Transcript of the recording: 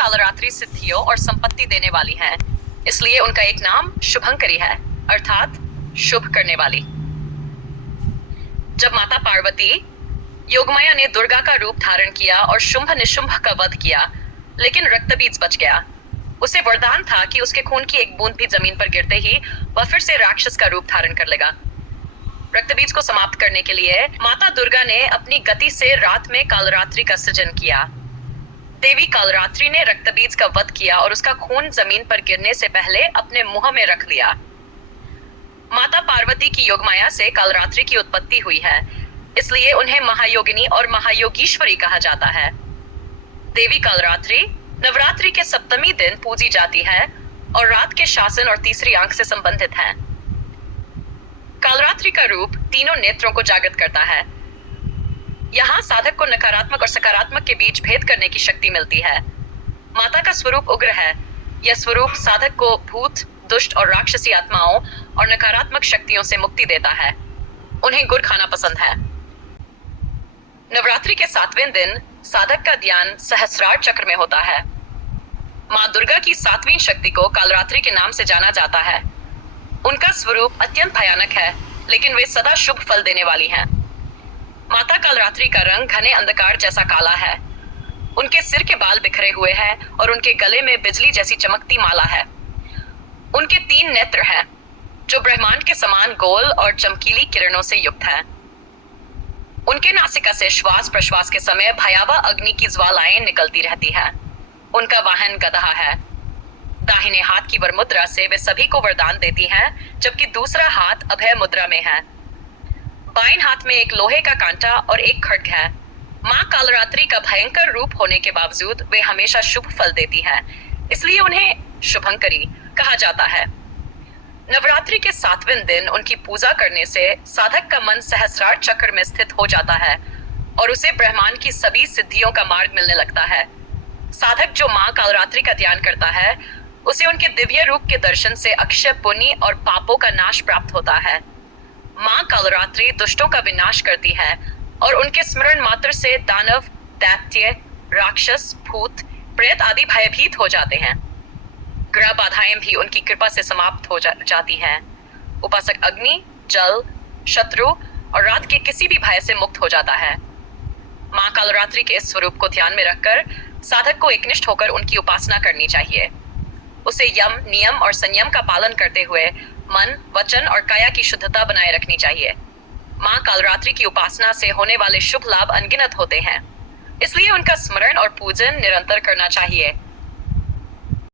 कालरात्रि सिद्धियों और संपत्ति देने वाली हैं, इसलिए उनका एक नाम शुभंकरी है, अर्थात शुभ करने वाली। जब माता पार्वती योगमाया ने दुर्गा का रूप धारण किया और शुंभ निशुंभ का वध किया, लेकिन रक्तबीज बच गया। उसे वरदान था कि उसके खून की एक बूंद भी जमीन पर गिरते ही वह फिर से राक्षस का रूप धारण कर लेगा। रक्तबीज को समाप्त करने के लिए माता दुर्गा ने अपनी गति से रात में कालरात्रि का सृजन किया। देवी कालरात्रि ने रक्तबीज का वध किया और उसका खून जमीन पर गिरने से पहले अपने मुंह में रख लिया। माता पार्वती की योगमाया से कालरात्रि की उत्पत्ति हुई है, इसलिए उन्हें महायोगिनी और महायोगीश्वरी कहा जाता है। देवी कालरात्रि नवरात्रि के सप्तमी दिन पूजी जाती है और रात के शासन और तीसरी आंख से संबंधित है। कालरात्रि का रूप तीनों नेत्रों को जागृत करता है। यहाँ साधक को नकारात्मक और सकारात्मक के बीच भेद करने की शक्ति मिलती है। माता का स्वरूप उग्र है। यह स्वरूप साधक को भूत, दुष्ट और राक्षसी आत्माओं और नकारात्मक शक्तियों से मुक्ति देता है। उन्हें गुड़ खाना पसंद है। नवरात्रि के 7वें दिन साधक का ध्यान सहस्रार चक्र में होता है। माँ दुर्गा की 7वीं शक्ति को कालरात्रि के नाम से जाना जाता है। उनका स्वरूप अत्यंत भयानक है, लेकिन वे सदा शुभ फल देने वाली हैं। माता कालरात्रि का रंग घने अंधकार जैसा काला है। उनके सिर के बाल बिखरे हुए हैं और उनके गले में बिजली जैसी चमकती माला है। उनके 3 नेत्र हैं, जो ब्रह्मांड के समान गोल और चमकीली किरणों से युक्त हैं। उनके नासिका से श्वास प्रश्वास के समय भयावह अग्नि की ज्वालाएं निकलती रहती हैं। उनका वाहन गधा है। दाहिने हाथ की वर मुद्रा से वे सभी को वरदान देती हैं, जबकि दूसरा हाथ अभय मुद्रा में है। बाएं हाथ में एक लोहे का कांटा और एक खड्ग है। माँ कालरात्रि का भयंकर रूप होने के बावजूद वे हमेशा शुभ फल देती हैं, इसलिए उन्हें शुभंकरी कहा जाता है। नवरात्रि के 7वें दिन उनकी पूजा करने से साधक का मन सहस्रार चक्र में स्थित हो जाता है और उसे ब्रह्मांड की सभी सिद्धियों का मार्ग मिलने लगता है। साधक जो माँ कालरात्रि का ध्यान करता है, उसे उनके दिव्य रूप के दर्शन से अक्षय पुण्य और पापों का नाश प्राप्त होता है। माँ कालरात्रि दुष्टों का विनाश करती है और उनके स्मरण मात्र से दानव, दैत्य, राक्षस, भूत, प्रेत आदि भयभीत हो जाते हैं। ग्रह बाधाएं भी उनकी कृपा से समाप्त हो जाती हैं। उपासक अग्नि, जल, शत्रु और रात के किसी भी भय से मुक्त हो जाता है। माँ कालरात्रि के इस स्वरूप को ध्यान में रखकर साधक को एकनिष्ठ होकर उनकी उपासना करनी चाहिए। उसे यम, नियम और संयम का पालन करते हुए मन, वचन और काया की शुद्धता बनाए रखनी चाहिए। माँ कालरात्रि की उपासना से होने वाले शुभ लाभ अनगिनत होते हैं, इसलिए उनका स्मरण और पूजन निरंतर करना चाहिए।